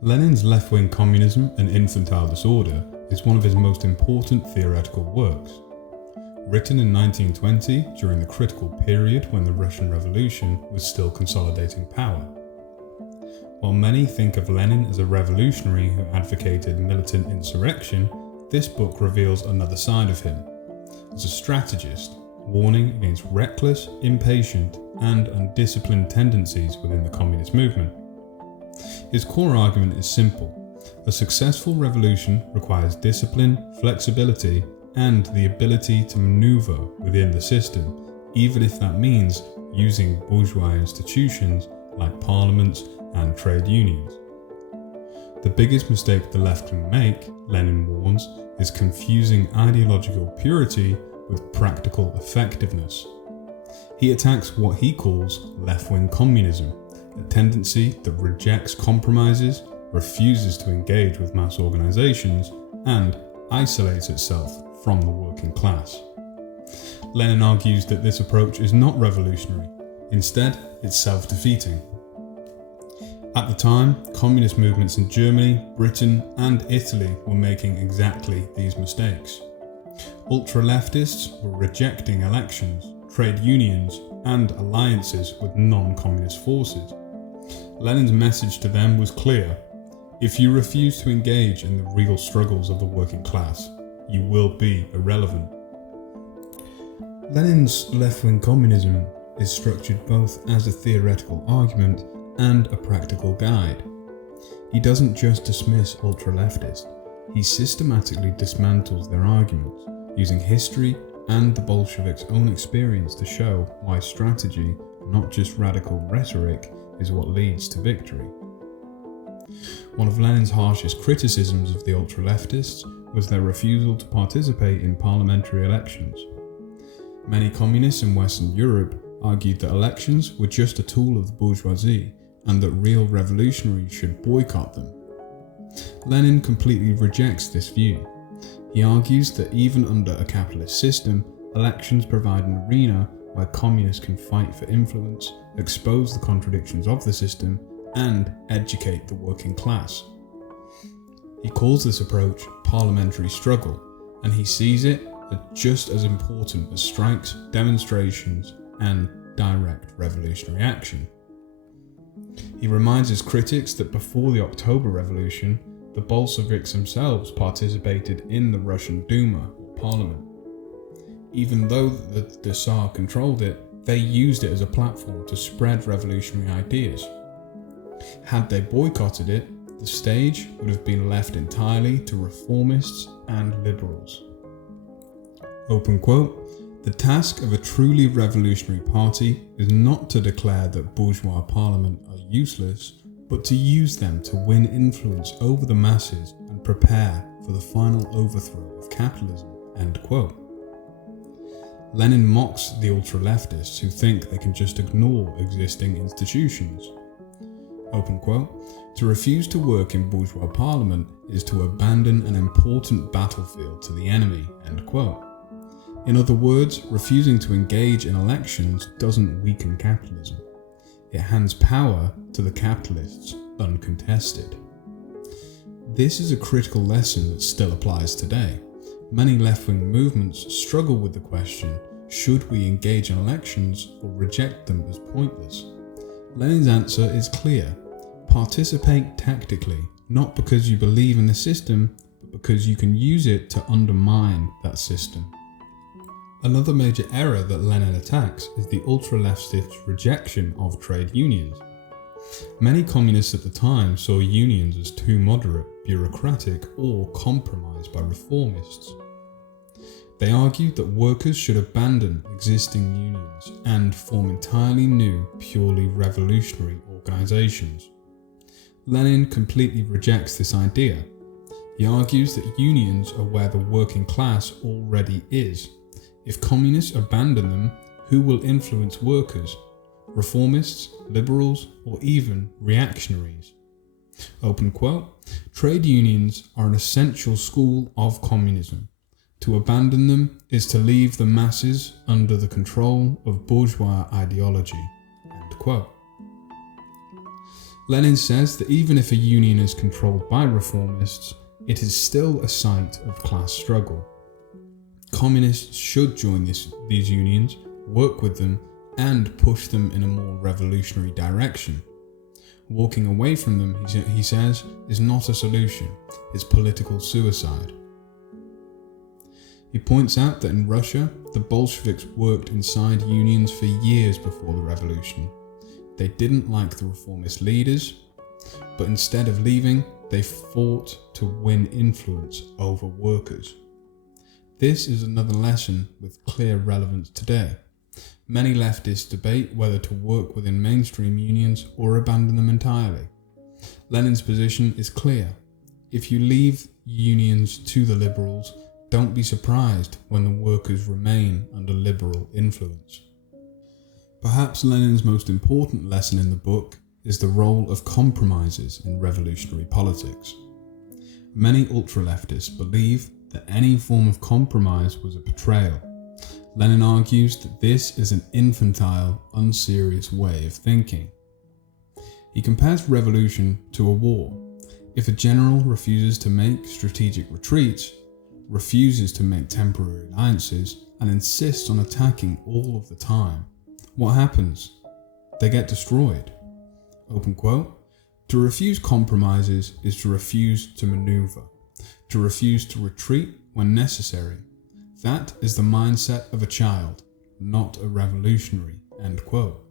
Lenin's left-wing Communism and Infantile Disorder is one of his most important theoretical works. Written in 1920 during the critical period when the Russian Revolution was still consolidating power. While many think of Lenin as a revolutionary who advocated militant insurrection, this book reveals another side of him, as a strategist, warning against reckless, impatient, and undisciplined tendencies within the communist movement. His core argument is simple. A successful revolution requires discipline, flexibility, and the ability to maneuver within the system, even if that means using bourgeois institutions like parliaments and trade unions. The biggest mistake the left can make, Lenin warns, is confusing ideological purity with practical effectiveness. He attacks what he calls left-wing communism, a tendency that rejects compromises, refuses to engage with mass organizations, and isolates itself from the working class. Lenin argues that this approach is not revolutionary. Instead, it's self-defeating. At the time, communist movements in Germany, Britain, and Italy were making exactly these mistakes. Ultra-leftists were rejecting elections, trade unions, and alliances with non-communist forces. Lenin's message to them was clear: if you refuse to engage in the real struggles of the working class, you will be irrelevant. Lenin's left-wing communism is structured both as a theoretical argument and a practical guide. He doesn't just dismiss ultra-leftists, he systematically dismantles their arguments, using history and the Bolsheviks' own experience to show why strategy, not just radical rhetoric, is what leads to victory. One of Lenin's harshest criticisms of the ultra-leftists was their refusal to participate in parliamentary elections. Many communists in Western Europe argued that elections were just a tool of the bourgeoisie and that real revolutionaries should boycott them. Lenin completely rejects this view. He argues that even under a capitalist system, elections provide an arena where communists can fight for influence, expose the contradictions of the system, and educate the working class. He calls this approach parliamentary struggle, and he sees it as just as important as strikes, demonstrations, and direct revolutionary action. He reminds his critics that before the October Revolution, the Bolsheviks themselves participated in the Russian Duma, or parliament. Even though the Tsar controlled it, they used it as a platform to spread revolutionary ideas. Had they boycotted it, the stage would have been left entirely to reformists and liberals. Open quote, "The task of a truly revolutionary party is not to declare that bourgeois parliament are useless, but to use them to win influence over the masses and prepare for the final overthrow of capitalism." End quote. Lenin mocks the ultra-leftists who think they can just ignore existing institutions. Open quote, "To refuse to work in bourgeois parliament is to abandon an important battlefield to the enemy." End quote. In other words, refusing to engage in elections doesn't weaken capitalism. It hands power to the capitalists uncontested. This is a critical lesson that still applies today. Many left-wing movements struggle with the question, should we engage in elections or reject them as pointless? Lenin's answer is clear. Participate tactically, not because you believe in the system, but because you can use it to undermine that system. Another major error that Lenin attacks is the ultra-leftist rejection of trade unions. Many communists at the time saw unions as too moderate, bureaucratic, or compromised by reformists. They argued that workers should abandon existing unions and form entirely new, purely revolutionary organizations. Lenin completely rejects this idea. He argues that unions are where the working class already is. If communists abandon them, who will influence workers? Reformists, liberals, or even reactionaries? Open quote, "Trade unions are an essential school of communism. To abandon them is to leave the masses under the control of bourgeois ideology." End quote. Lenin says that even if a union is controlled by reformists, it is still a site of class struggle. Communists should join these unions, work with them, and push them in a more revolutionary direction. Walking away from them, he says, is not a solution, it's political suicide. He points out that in Russia, the Bolsheviks worked inside unions for years before the revolution. They didn't like the reformist leaders, but instead of leaving, they fought to win influence over workers. This is another lesson with clear relevance today. Many leftists debate whether to work within mainstream unions or abandon them entirely. Lenin's position is clear. If you leave unions to the liberals, don't be surprised when the workers remain under liberal influence. Perhaps Lenin's most important lesson in the book is the role of compromises in revolutionary politics. Many ultra-leftists believe that any form of compromise was a betrayal. Lenin argues that this is an infantile, unserious way of thinking. He compares revolution to a war. If a general refuses to make strategic retreats, refuses to make temporary alliances, and insists on attacking all of the time, what happens? They get destroyed. Open quote. To refuse compromises is to refuse to maneuver, to refuse to retreat when necessary. That is the mindset of a child, not a revolutionary. End quote.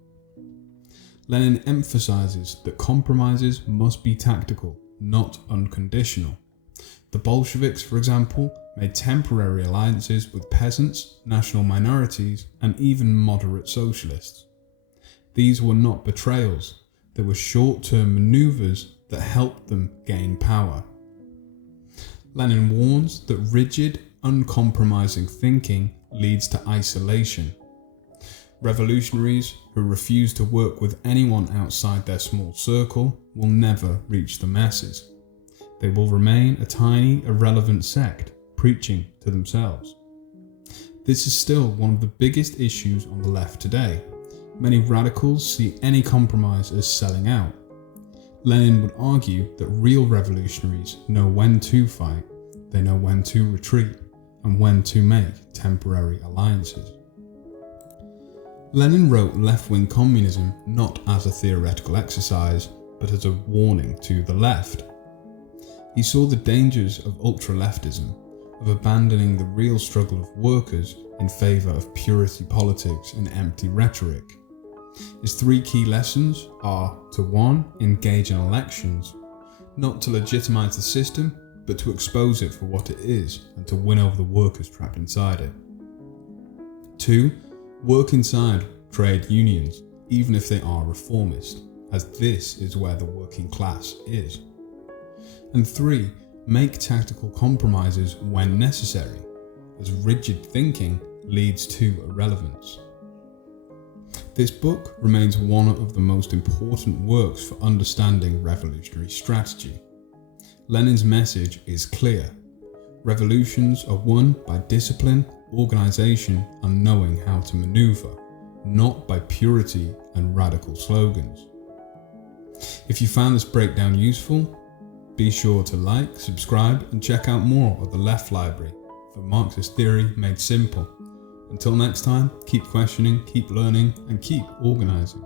Lenin emphasizes that compromises must be tactical, not unconditional. The Bolsheviks, for example, made temporary alliances with peasants, national minorities, and even moderate socialists. These were not betrayals, they were short-term maneuvers that helped them gain power. Lenin warns that rigid, uncompromising thinking leads to isolation. Revolutionaries who refuse to work with anyone outside their small circle will never reach the masses. They will remain a tiny, irrelevant sect, preaching to themselves. This is still one of the biggest issues on the left today. Many radicals see any compromise as selling out. Lenin would argue that real revolutionaries know when to fight, they know when to retreat, and when to make temporary alliances. Lenin wrote left-wing communism not as a theoretical exercise, but as a warning to the left. He saw the dangers of ultra-leftism, of abandoning the real struggle of workers in favour of purity politics and empty rhetoric. His three key lessons are to 1. Engage in elections, not to legitimise the system, but to expose it for what it is and to win over the workers trapped inside it. 2. Work inside trade unions, even if they are reformist, as this is where the working class is. And 3. Make tactical compromises when necessary, as rigid thinking leads to irrelevance. This book remains one of the most important works for understanding revolutionary strategy. Lenin's message is clear. Revolutions are won by discipline, organisation, and knowing how to maneuver, not by purity and radical slogans. If you found this breakdown useful, be sure to like, subscribe, and check out more of the Left Library for Marxist theory made simple. Until next time, keep questioning, keep learning, and keep organising.